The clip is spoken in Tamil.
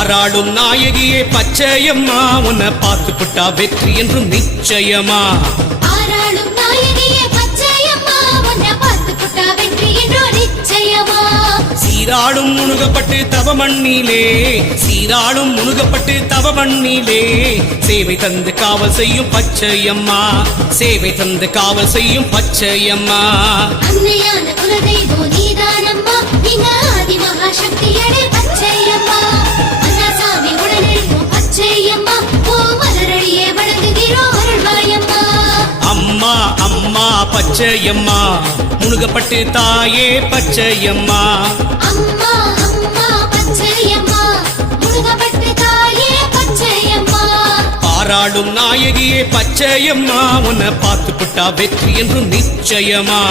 பாராளும் நாயகியே பச்சையம்மா உன்னை பார்த்து புட்டா வெற்றி என்றும் நிச்சயமா. பாராளும் நாயகியே பச்சையம்மா உன்னை பார்த்து புட்டா வெற்றி என்றும் நிச்சயமா. சீராடும் முனுகப்பட்டு தவமண்ணிலே சீராடும் முனுகப்பட்டு தவமண்ணிலே சேவை தந்து காவல் செய்யும் பச்சையம்மா சேவை தந்து காவல் செய்யும் பச்சையம்மா. அன்னையான குலதெய்வம் நீதானம்மா இங்க ஆதி மகாசக்தியடே பச்சையம்மா. அண்ணாசாமி உடனெழுவோம் பச்சையம்மா ஓ மலரடியே வணங்குகிறோம் அருள்வாயம்மா. அம்மா அம்மா பச்சையம்மா முனுகப்பட்டு தாயே பச்சையம்மா. அம்மா அம்மா பச்சையம்மா முருகப்பட்டு தாயே பச்சையம்மா. பாராளும் நாயகியே பச்சையம்மா உன்னை பார்த்து புட்டா வெற்றி என்றும் நிச்சயமா.